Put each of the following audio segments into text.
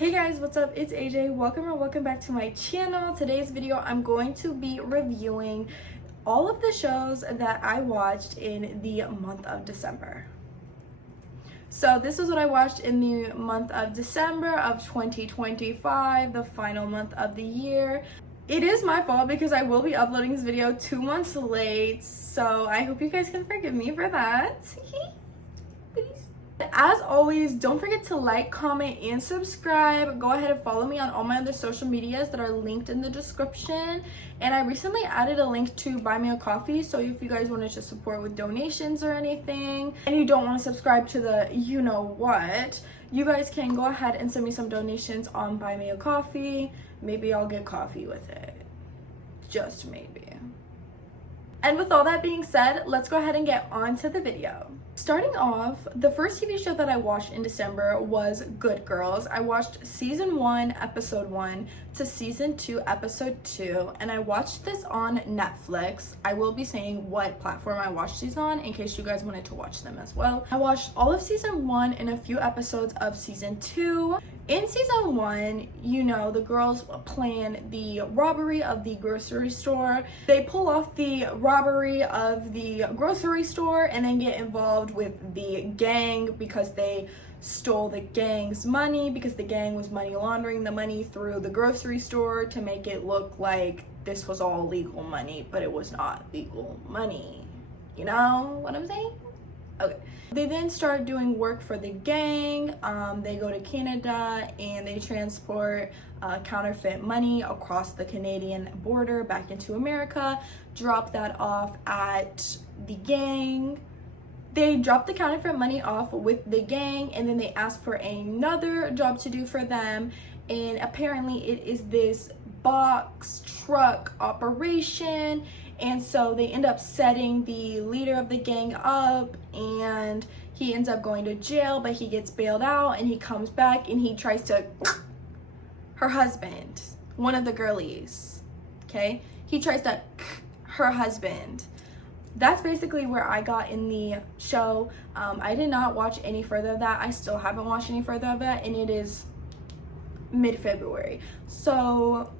Hey guys, what's up? It's AJ. Welcome or welcome back to my channel. Today's video, I'm going to be reviewing all of the shows that I watched in the month of December. So this is what I watched in the month of December of 2025, the final month of the year. It is my fault because I will be uploading this video 2 months late, so I hope you guys can forgive me for that. Please. As always, don't forget to like, comment, and subscribe. Go ahead and follow me on all my other social medias that are linked in the description. And I recently added a link to buy me a coffee, so if you guys wanted to support with donations or anything, and you don't want to subscribe to the you know what, you guys can go ahead and send me some donations on buy me a coffee. Maybe I'll get coffee with it. Just maybe. And with all that being said, let's go ahead and get on to the video. Starting off, the first TV show that I watched in December was Good Girls. I watched season 1, episode 1 to season 2, episode 2, and I watched this on Netflix. I will be saying what platform I watched these on in case you guys wanted to watch them as well. I watched all of season 1 and a few episodes of season 2. In season 1, you know, the girls plan the robbery of the grocery store. They pull off the robbery of the grocery store and then get involved with the gang because they stole the gang's money, because the gang was money laundering the money through the grocery store to make it look like this was all legal money, but it was not legal money. You know what I'm saying? Okay. They then start doing work for the gang. They go to Canada and they transport counterfeit money across the Canadian border back into America, drop that off at the gang. They drop the counterfeit money off with the gang and then they ask for another job to do for them. And apparently it is this box truck operation. And so they end up setting the leader of the gang up and he ends up going to jail, but he gets bailed out and he comes back and he tries to her husband, one of the girlies, okay? He tries to her husband. That's basically where I got in the show. I did not watch any further of that. I still haven't watched any further of that, and it is mid-February. So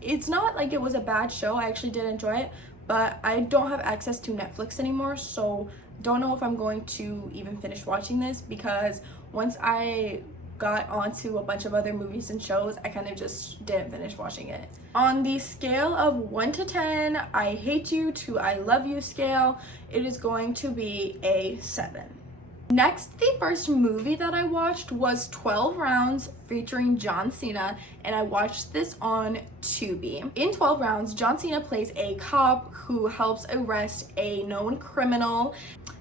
it's not like it was a bad show. I actually did enjoy it, but I don't have access to Netflix anymore, so don't know if I'm going to even finish watching this because once I got onto a bunch of other movies and shows, I kind of just didn't finish watching it. On the scale of 1 to 10, I hate you to I love you scale, it is going to be a 7. Next, the first movie that I watched was 12 Rounds featuring John Cena, and I watched this on Tubi. In 12 Rounds, John Cena plays a cop who helps arrest a known criminal,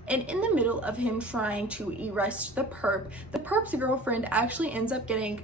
and in the middle of him trying to arrest the perp's girlfriend actually ends up getting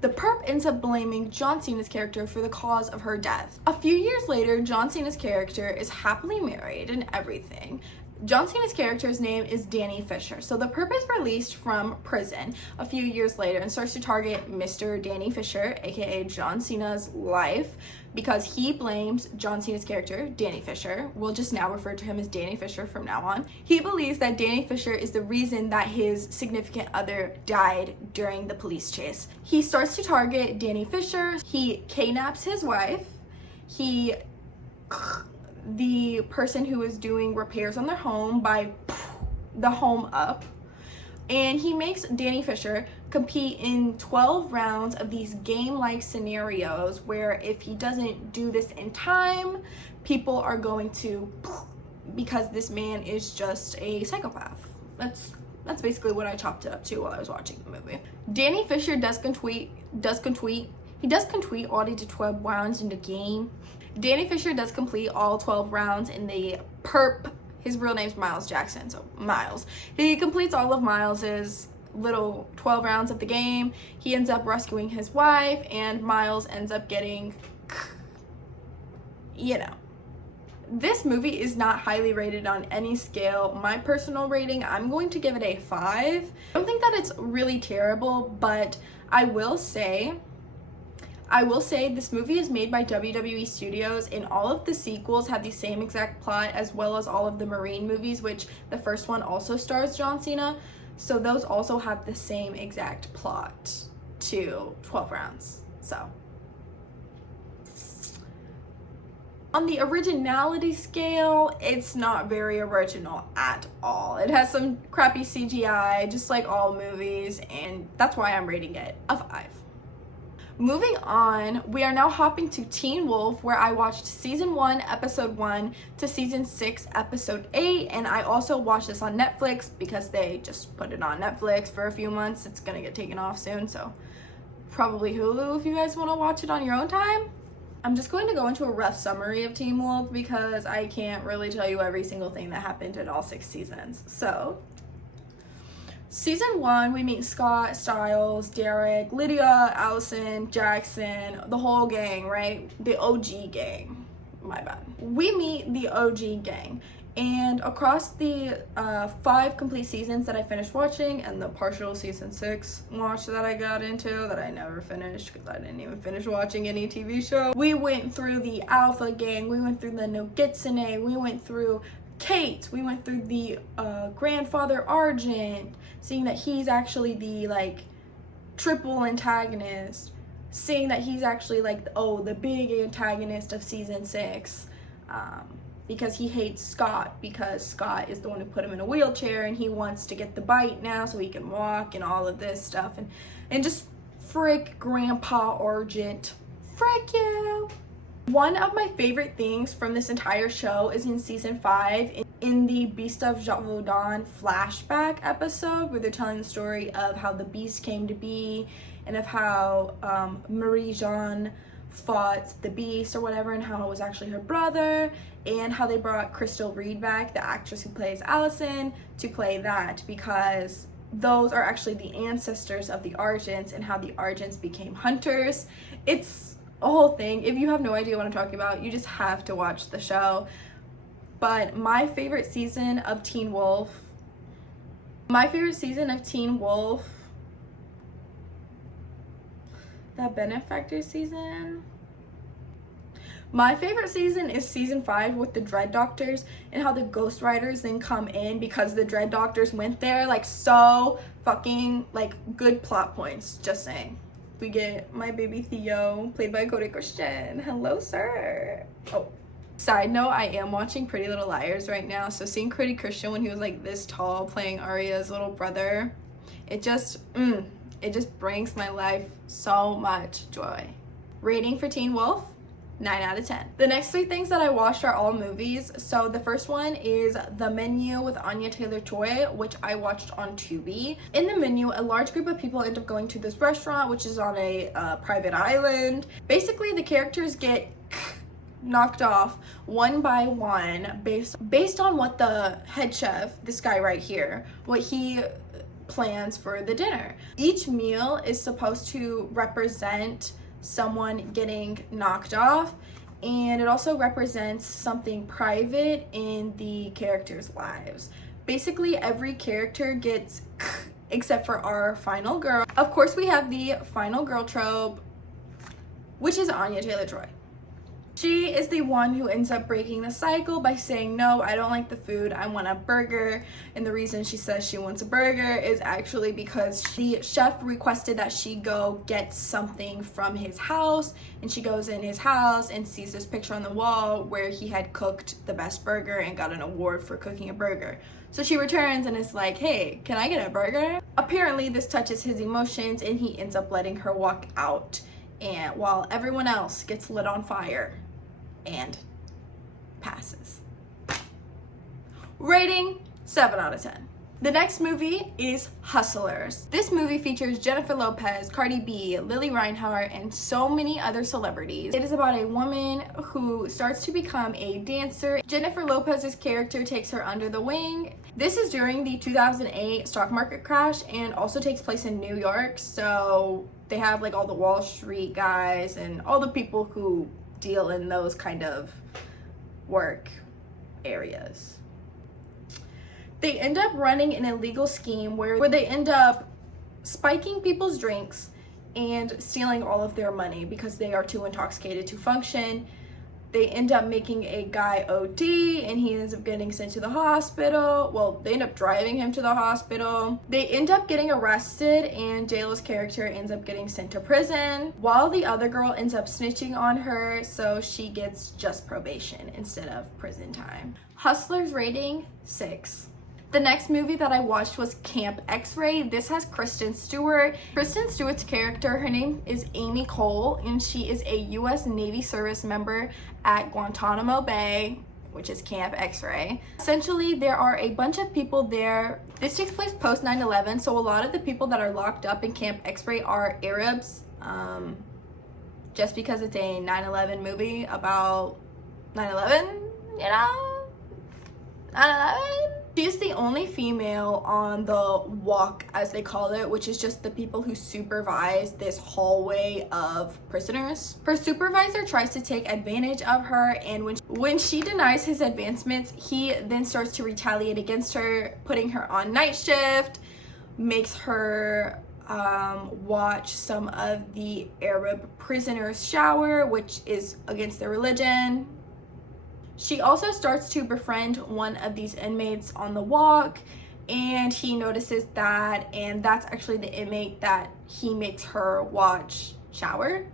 the perp ends up blaming John Cena's character for the cause of her death. A few years later, John Cena's character is happily married and everything. John Cena's character's name is Danny Fisher. So the perp is released from prison a few years later and starts to target Mr. Danny Fisher, aka John Cena's life, because he blames John Cena's character, Danny Fisher. We'll just now refer to him as Danny Fisher from now on. He believes that Danny Fisher is the reason that his significant other died during the police chase. He starts to target Danny Fisher. He kidnaps his wife. The person who is doing repairs on their home by the home up, and he makes Danny Fisher compete in 12 rounds of these game-like scenarios where if he doesn't do this in time, people are going to, because this man is just a psychopath. That's basically what I chopped it up to while I was watching the movie. Danny Fisher does complete all the 12 rounds in the game. Danny Fisher does complete all 12 rounds in the perp. His real name's Miles Jackson, so Miles. He completes all of Miles's little 12 rounds of the game. He ends up rescuing his wife, and Miles ends up getting, you know. This movie is not highly rated on any scale. My personal rating, I'm going to give it a 5. I don't think that it's really terrible, but I will say this movie is made by WWE Studios, and all of the sequels have the same exact plot as well as all of the Marine movies, which the first one also stars John Cena. So those also have the same exact plot. to 12 rounds. So on the originality scale, it's not very original at all. It has some crappy CGI, just like all movies, and that's why I'm rating it a 5. Moving on, we are now hopping to Teen Wolf, where I watched season 1, episode 1 to season 6, episode 8, and I also watched this on Netflix because they just put it on Netflix for a few months. It's gonna get taken off soon, so probably Hulu if you guys want to watch it on your own time. I'm just going to go into a rough summary of Teen Wolf because I can't really tell you every single thing that happened in all 6 seasons. So, season 1, we meet Scott, Styles, Derek, Lydia, Allison, Jackson, the whole gang, right? The OG gang. My bad. We meet the OG gang. And across the 5 complete seasons that I finished watching and the partial season 6 watch that I got into that I never finished because I didn't even finish watching any TV show, we went through the Alpha gang, we went through the Nogitsune, we went through Kate, we went through the grandfather Argent, seeing that he's actually the like triple antagonist, seeing that he's actually like the big antagonist of season 6. Because he hates Scott because Scott is the one who put him in a wheelchair and he wants to get the bite now so he can walk and all of this stuff, and just frick Grandpa Argent, frick you. One of my favorite things from this entire show is in season 5 in the Beast of Gévaudan flashback episode where they're telling the story of how the Beast came to be and of how Marie-Jeanne fought the Beast or whatever, and how it was actually her brother, and how they brought Crystal Reed back, the actress who plays Allison, to play that because those are actually the ancestors of the Argents and how the Argents became hunters. It's a whole thing. If you have no idea what I'm talking about, you just have to watch the show. But my favorite season of Teen Wolf, that Benefactor season. My favorite season is season 5 with the Dread Doctors and how the Ghost Riders then come in because the Dread Doctors went there. Like, so fucking like good plot points, just saying. We get my baby Theo, played by Cody Christian. Hello, sir. Oh, side note, I am watching Pretty Little Liars right now, so seeing Cody Christian when he was like this tall playing Arya's little brother, it just brings my life so much joy. Rating for Teen Wolf, 9 out of 10. The next 3 things that I watched are all movies. So the first one is The Menu with Anya Taylor-Joy, which I watched on Tubi. In The Menu, a large group of people end up going to this restaurant, which is on a private island. Basically, the characters get knocked off one by one based on what the head chef, this guy right here, what he plans for the dinner. Each meal is supposed to represent someone getting knocked off, and it also represents something private in the characters' lives. Basically, every character gets except for our final girl. Of course, we have the final girl trope, which is Anya Taylor-Joy. She is the one who ends up breaking the cycle by saying, no, I don't like the food, I want a burger. And the reason she says she wants a burger is actually because the chef requested that she go get something from his house. And she goes in his house and sees this picture on the wall where he had cooked the best burger and got an award for cooking a burger. So she returns and is like, hey, can I get a burger? Apparently this touches his emotions and he ends up letting her walk out, and while everyone else gets lit on fire and passes. Rating, 7 out of 10. The next movie is Hustlers. This movie features Jennifer Lopez, Cardi B, Lily Reinhart, and so many other celebrities. It is about a woman who starts to become a dancer. Jennifer Lopez's character takes her under the wing. This is during the 2008 stock market crash and also takes place in New York. So they have like all the Wall Street guys and all the people who deal in those kind of work areas. They end up running an illegal scheme where they end up spiking people's drinks and stealing all of their money because they are too intoxicated to function. They end up making a guy OD and he ends up getting sent to the hospital. Well, they end up driving him to the hospital. They end up getting arrested and JLo's character ends up getting sent to prison while the other girl ends up snitching on her, so she gets just probation instead of prison time. Hustlers rating 6. The next movie that I watched was Camp X-Ray. This has Kristen Stewart. Kristen Stewart's character, her name is Amy Cole, and she is a U.S. Navy service member at Guantanamo Bay, which is Camp X-Ray. Essentially, there are a bunch of people there. This takes place post 9/11, so a lot of the people that are locked up in Camp X-Ray are Arabs. Just because it's a 9/11 movie about 9/11, you know? 9/11? She's the only female on the walk, as they call it, which is just the people who supervise this hallway of prisoners. Her supervisor tries to take advantage of her, and when she denies his advancements, he then starts to retaliate against her, putting her on night shift, makes her watch some of the Arab prisoners shower, which is against their religion. She also starts to befriend one of these inmates on the walk, and he notices that, and that's actually the inmate that he makes her watch shower.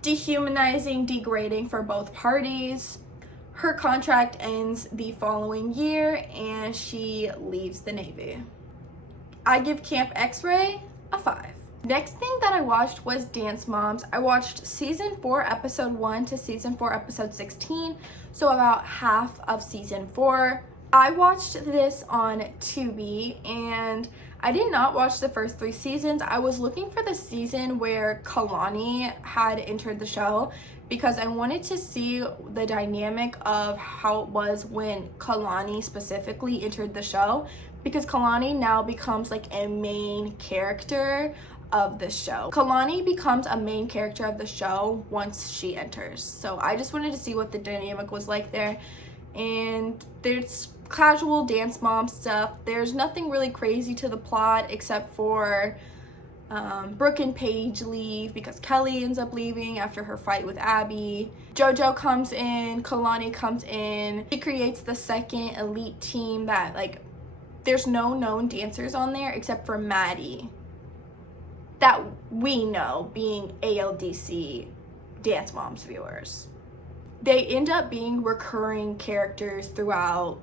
Dehumanizing, degrading for both parties. Her contract ends the following year, and she leaves the Navy. I give Camp X-Ray a 5. Next thing that I watched was Dance Moms. I watched season 4 episode 1 to season 4 episode 16, so about half of season 4. I watched this on Tubi, and I did not watch the first 3 seasons. I was looking for the season where Kalani had entered the show because I wanted to see the dynamic of how it was when Kalani specifically entered the show, because Kalani now becomes like a main character of the show. Kalani becomes a main character of the show once she enters. So I just wanted to see what the dynamic was like there. And there's casual Dance Mom stuff. There's nothing really crazy to the plot except for Brooke and Paige leave because Kelly ends up leaving after her fight with Abby. JoJo comes in, Kalani comes in. She creates the second elite team that, like, there's no known dancers on there except for Maddie, that we know, being ALDC Dance Moms viewers. They end up being recurring characters throughout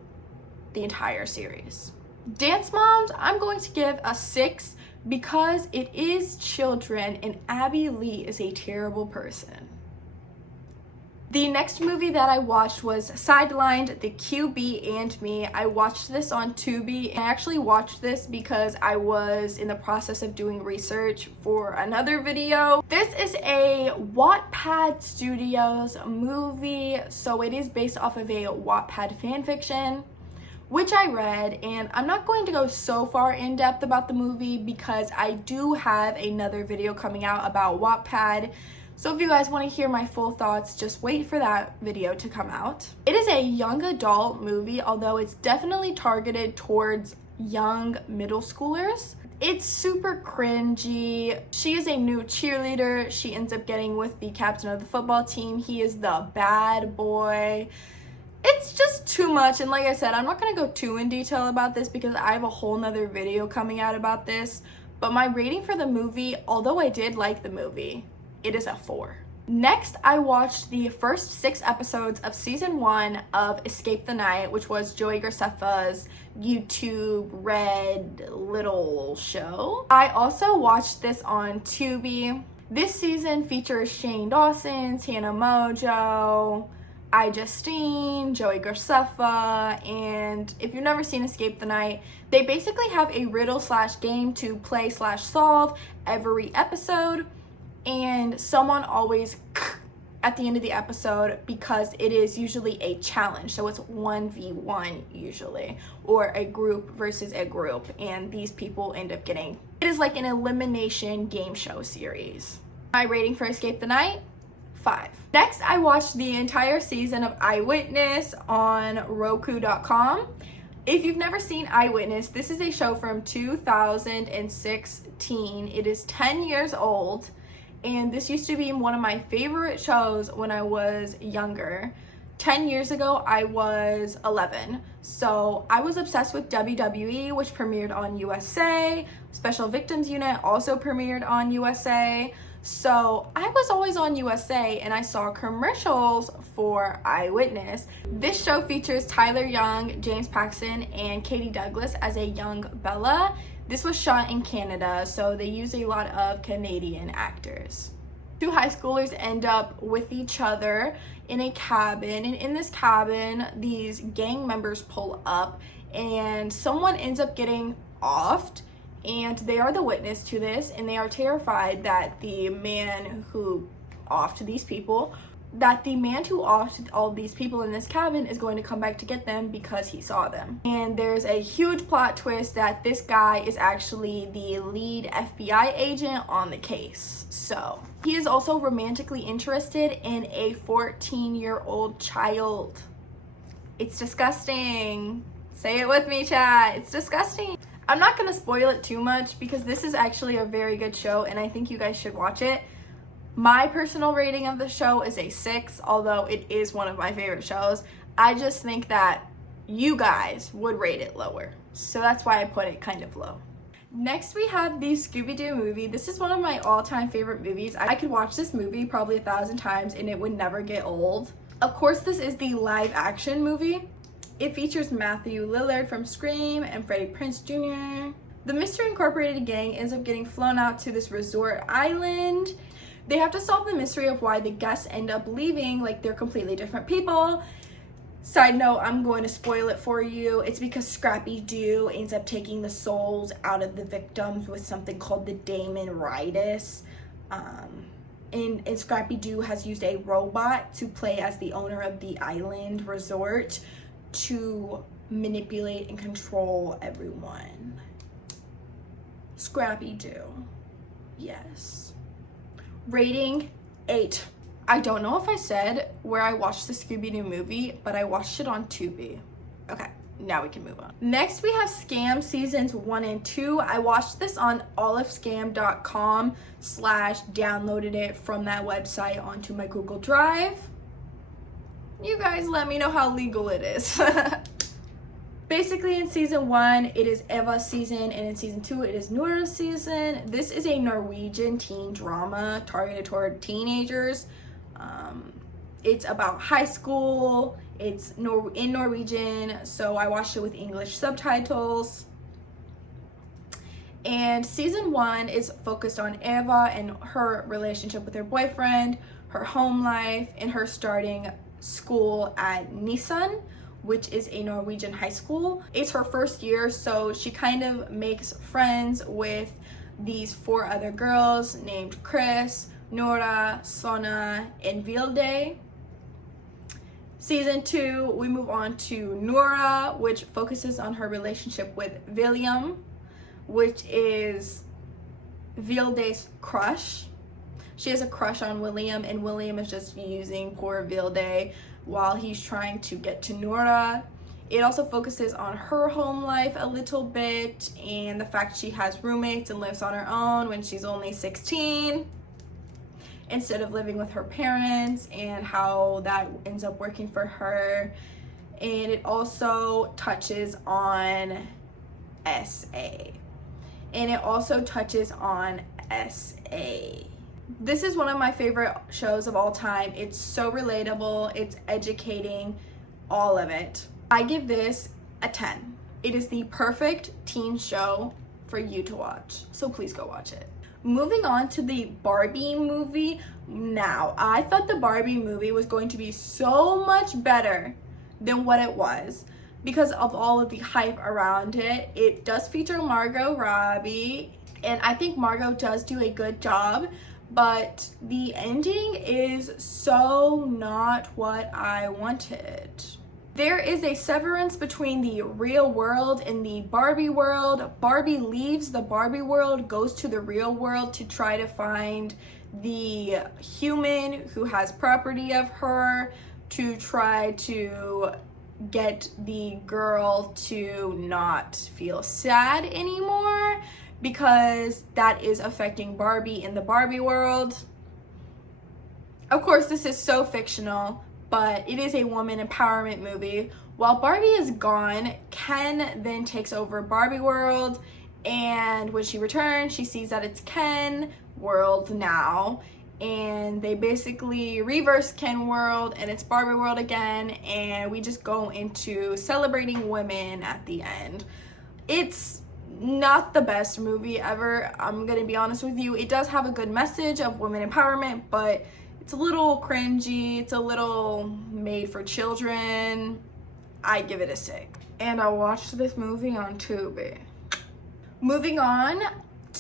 the entire series. Dance Moms, I'm going to give a 6 because it is children and Abby Lee is a terrible person. The next movie that I watched was Sidelined, The QB and Me. I watched this on Tubi, and I actually watched this because I was in the process of doing research for another video. This is a Wattpad Studios movie, so it is based off of a Wattpad fanfiction, which I read, and I'm not going to go so far in depth about the movie because I do have another video coming out about Wattpad. So if you guys want to hear my full thoughts, just wait for that video to come out. It is a young adult movie, although it's definitely targeted towards young middle schoolers. It's super cringy. She is a new cheerleader. She ends up getting with the captain of the football team. He is the bad boy. It's just too much, and like I said, I'm not going to go too in detail about this because I have a whole nother video coming out about this. But my rating for the movie, although I did like the movie, it is a 4. Next, I watched the first 6 episodes of season 1 of Escape the Night, which was Joey Graceffa's YouTube Red little show. I also watched this on Tubi. This season features Shane Dawson, Tana Mojo, iJustine, Joey Graceffa, and if you've never seen Escape the Night, they basically have a riddle/game to play/solve every episode. And someone always at the end of the episode because it is usually a challenge. So it's 1v1 usually, or a group versus a group, and these people end up getting, it is like an elimination game show series. My rating for Escape the Night, 5. Next, I watched the entire season of Eyewitness on Roku.com. If you've never seen Eyewitness, this is a show from 2016. It is 10 years old. and this used to be one of my favorite shows when I was younger. 10 years ago, I was 11, so I was obsessed with WWE, which premiered on USA. Special Victims Unit also premiered on USA. So I was always on USA, and I saw commercials for Eyewitness. This show features Tyler Young, James Paxton, and Katie Douglas as a young Bella. This was shot in Canada, so they use a lot of Canadian actors. Two high schoolers end up with each other in a cabin, and in this cabin, these gang members pull up, and someone ends up getting offed, and they are the witness to this, and they are terrified that the man who offed these people, all these people in this cabin is going to come back to get them because he saw them. And there's a huge plot twist that this guy is actually the lead FBI agent on the case. So he is also romantically interested in a 14-year-old child. It's disgusting. Say it with me, chat. It's disgusting. I'm not gonna spoil it too much because this is actually a very good show and I think you guys should watch it. My personal rating of the show is a 6, although it is one of my favorite shows. I just think that you guys would rate it lower, so that's why I put it kind of low. Next we have the Scooby-Doo movie. This is one of my all-time favorite movies. I could watch this movie probably 1,000 times and it would never get old. Of course, this is the live action movie. It features Matthew Lillard from Scream and Freddie Prinze Jr. The Mystery Incorporated gang ends up getting flown out to this resort island. They have to solve the mystery of why the guests end up leaving, like they're completely different people. Side note, I'm going to spoil it for you. It's because Scrappy-Doo ends up taking the souls out of the victims with something called the Damon-ritis. And Scrappy-Doo has used a robot to play as the owner of the island resort to manipulate and control everyone. Scrappy-Doo. Yes. Rating 8. I don't know if I said where I watched the Scooby-Doo movie, but I watched it on Tubi. Okay, now we can move on. Next we have Scam seasons 1 and 2. I watched this on oliveScam.com/downloaded it from that website onto my Google Drive. You guys let me know how legal it is. Basically, in season 1, it is Eva's season, and in season 2, it is Nora's season. This is a Norwegian teen drama targeted toward teenagers. It's about high school. It's in Norwegian, so I watched it with English subtitles. And season 1 is focused on Eva and her relationship with her boyfriend, her home life, and her starting school at Nissan, which is a Norwegian high school. It's her first year, so she kind of makes friends with these 4 other girls named Chris, Nora, Sona, and Vilde. Season 2, we move on to Nora, which focuses on her relationship with William, which is Vilde's crush. She has a crush on William, and William is just using poor Vilde while he's trying to get to Nora. It also focuses on her home life a little bit and the fact she has roommates and lives on her own when she's only 16 instead of living with her parents, and how that ends up working for her. And it also touches on SA. This is one of my favorite shows of all time. It's so relatable, it's educating, all of it. I give this a 10. It is the perfect teen show for you to watch, so please go watch it. Moving on to the Barbie movie. Now, I thought the Barbie movie was going to be so much better than what it was because of all of the hype around it. It does feature Margot Robbie, and I think Margot does do a good job, but the ending is so not what I wanted. There is a severance between the real world and the Barbie world. Barbie leaves the Barbie world, goes to the real world to try to find the human who has property of her, to try to get the girl to not feel sad anymore, because that is affecting Barbie in the Barbie world. Of course, this is so fictional, but it is a woman empowerment movie. While Barbie is gone, Ken then takes over Barbie World, and when she returns, she sees that it's Ken World now, and they basically reverse Ken World, and it's Barbie World again, and we just go into celebrating women at the end. It's not the best movie ever, I'm gonna be honest with you. It does have a good message of women empowerment, but it's a little cringy, it's a little made for children. I give it a 6. And I watched this movie on Tubi. Moving on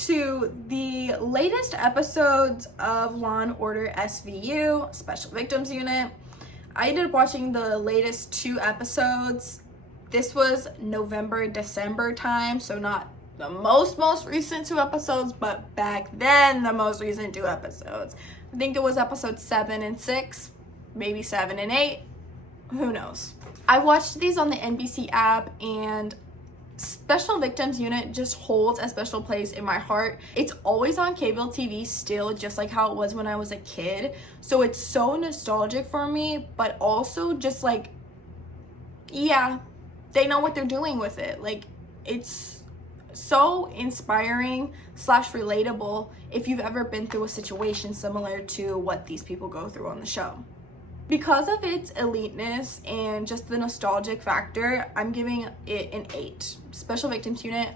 to the latest episodes of Law and Order SVU, Special Victims Unit. I ended up watching the latest 2 episodes. This was November, December time, so not the most recent 2 episodes, but back then the most recent 2 episodes. I think it was episode 7 and 6, maybe 7 and 8, who knows. I watched these on the NBC app, and Special Victims Unit just holds a special place in my heart. It's always on cable TV still, just like how it was when I was a kid. So it's so nostalgic for me, but also just like, yeah, they know what they're doing with it. Like, it's so inspiring / relatable if you've ever been through a situation similar to what these people go through on the show. Because of its eliteness and just the nostalgic factor, I'm giving it an 8. Special Victims Unit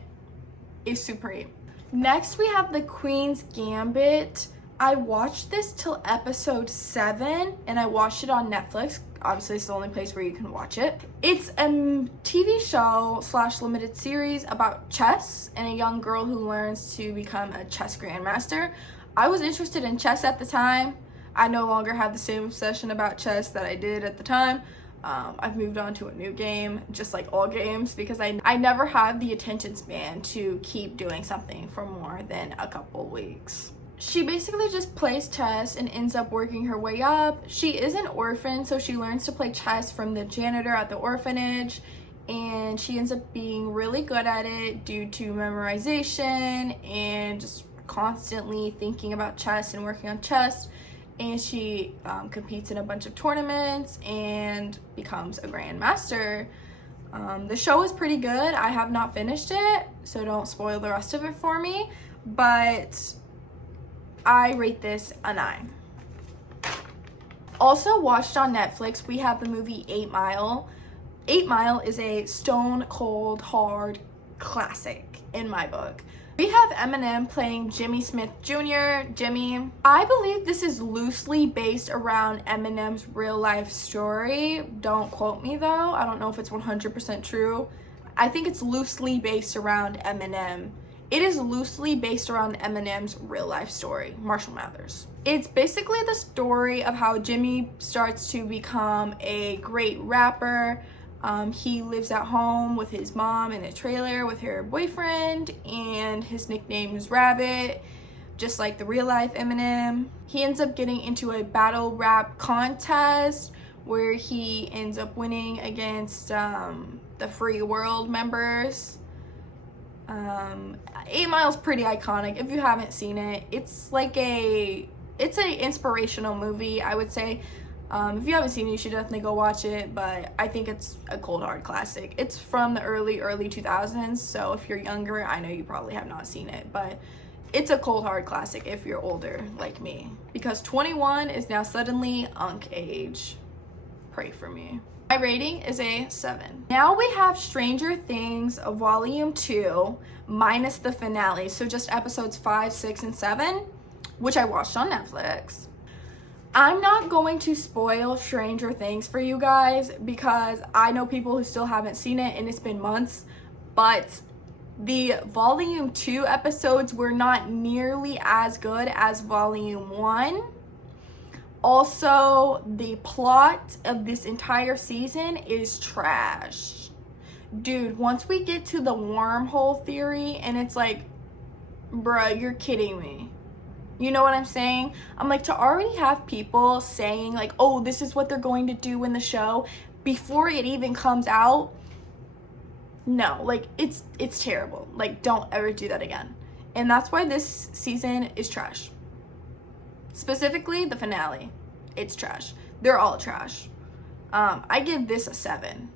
is supreme. Next, we have The Queen's Gambit. I watched this till episode 7, and I watched it on Netflix. Obviously, it's the only place where you can watch it. It's a TV show / limited series about chess and a young girl who learns to become a chess grandmaster. I was interested in chess at the time. I no longer have the same obsession about chess that I did at the time. I've moved on to a new game, just like all games, because I never have the attention span to keep doing something for more than a couple weeks. She basically just plays chess and ends up working her way up. She is an orphan, so she learns to play chess from the janitor at the orphanage, and she ends up being really good at it due to memorization and just constantly thinking about chess and working on chess. And she competes in a bunch of tournaments and becomes a grandmaster. The show is pretty good. I have not finished it, so don't spoil the rest of it for me, but I rate this a 9. Also watched on Netflix, we have the movie 8 Mile. 8 Mile is a stone cold hard classic in my book. We have Eminem playing Jimmy Smith Jr., Jimmy. I believe this is loosely based around Eminem's real life story. Don't quote me though. I don't know if it's 100% true. I think it's loosely based around Eminem. It is loosely based around Eminem's real life story, Marshall Mathers. It's basically the story of how Jimmy starts to become a great rapper. He lives at home with his mom in a trailer with her boyfriend, and his nickname is Rabbit, just like the real life Eminem. He ends up getting into a battle rap contest where he ends up winning against the Free World members. 8 Mile's pretty iconic. If you haven't seen it, it's an inspirational movie, I would say. If you haven't seen it, you should definitely go watch it, but I think it's a cold hard classic. It's from the early 2000s, so if you're younger, I know you probably have not seen it, but it's a cold hard classic if you're older like me, because 21 is now suddenly unk age. Pray for me. My rating is a 7. Now we have Stranger Things Volume 2 minus the finale, so just episodes 5, 6, and 7, which I watched on Netflix. I'm not going to spoil Stranger Things for you guys because I know people who still haven't seen it and it's been months, but the Volume 2 episodes were not nearly as good as Volume 1. Also, the plot of this entire season is trash. Dude, once we get to the wormhole theory and it's like, bruh, you're kidding me. You know what I'm saying? I'm like, to already have people saying like, oh, this is what they're going to do in the show before it even comes out. No, like it's terrible. Like, don't ever do that again. And that's why this season is trash. Specifically the finale. it's trash. They're all trash. I give this a 7.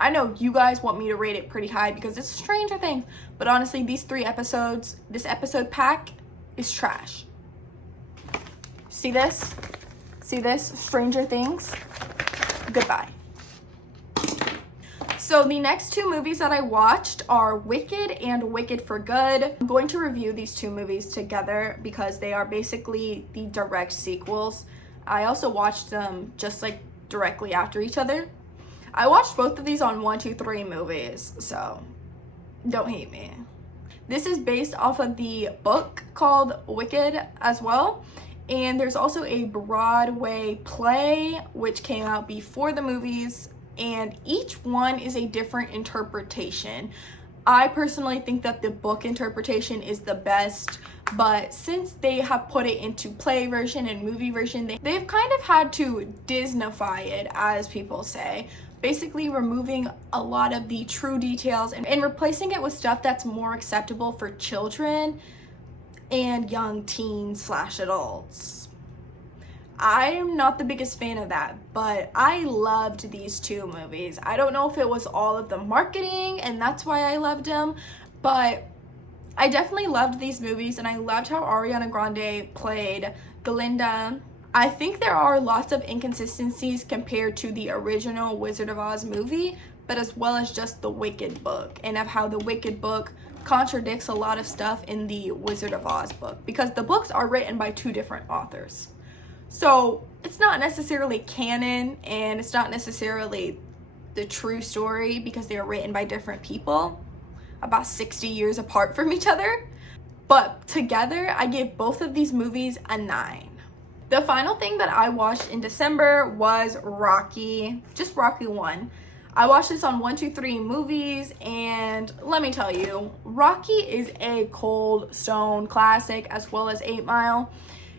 I know you guys want me to rate it pretty high because it's Stranger Things, but honestly, these 3 episodes, this episode pack is trash. See this? See this? Stranger Things? Goodbye. So the next 2 movies that I watched are Wicked and Wicked for Good. I'm going to review these 2 movies together because they are basically the direct sequels. I also watched them just like directly after each other. I watched both of these on 123 Movies, so don't hate me. This is based off of the book called Wicked as well. And there's also a Broadway play which came out before the movies, and each one is a different interpretation. I personally think that the book interpretation is the best, but since they have put it into play version and movie version, they've kind of had to Disneyfy it, as people say. Basically removing a lot of the true details and replacing it with stuff that's more acceptable for children and young teens / adults. I'm not the biggest fan of that, but I loved these 2 movies. I don't know if it was all of the marketing and that's why I loved them, but I definitely loved these movies, and I loved how Ariana Grande played Glinda. I think there are lots of inconsistencies compared to the original Wizard of Oz movie, but as well as just the Wicked book, and of how the Wicked book contradicts a lot of stuff in the Wizard of Oz book, because the books are written by 2 different authors. So it's not necessarily canon, and it's not necessarily the true story because they are written by different people about 60 years apart from each other. But together, I gave both of these movies a 9. The final thing that I watched in December was Rocky, just Rocky 1. I watched this on 123 Movies, and let me tell you, Rocky is a cold stone classic, as well as 8 Mile.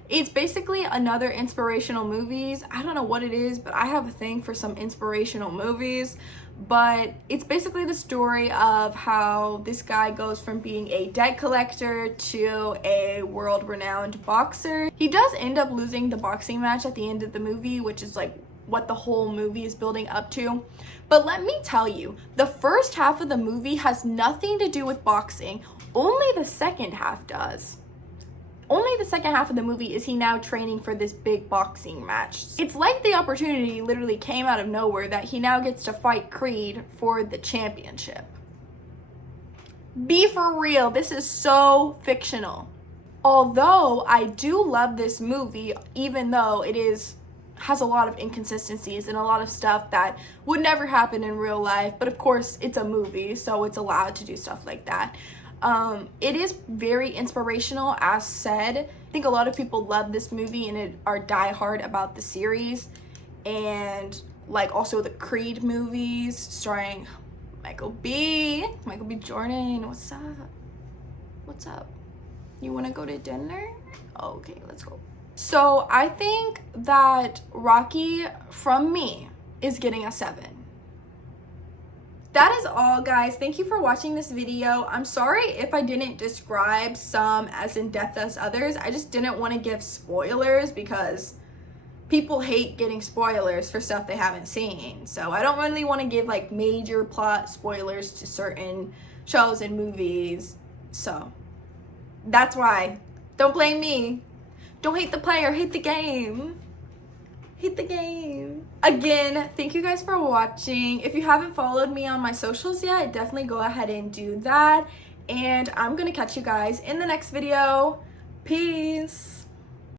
It's basically another inspirational movies. I don't know what it is, but I have a thing for some inspirational movies. But it's basically the story of how this guy goes from being a debt collector to a world-renowned boxer. He does end up losing the boxing match at the end of the movie, which is like what the whole movie is building up to. But let me tell you, the first half of the movie has nothing to do with boxing. Only the second half does. Only the second half of the movie is he now training for this big boxing match. It's like the opportunity literally came out of nowhere that he now gets to fight Creed for the championship. Be for real, this is so fictional. Although I do love this movie, even though it has a lot of inconsistencies and a lot of stuff that would never happen in real life, but of course it's a movie, so it's allowed to do stuff like that. It is very inspirational, as said. I think a lot of people love this movie and are diehard about the series, and like also the Creed movies starring Michael B. Jordan. What's up? What's up? You want to go to dinner? Oh, okay, let's go. So I think that Rocky, from me, is getting a 7. That is all, guys. Thank you for watching this video. I'm sorry if I didn't describe some as in depth as others. I just didn't want to give spoilers because people hate getting spoilers for stuff they haven't seen. So I don't really want to give like major plot spoilers to certain shows and movies. So that's why. Don't blame me. Don't hate the player, hate the game. Hate the game. Again, thank you guys for watching. If you haven't followed me on my socials yet, definitely go ahead and do that. And I'm gonna catch you guys in the next video. Peace.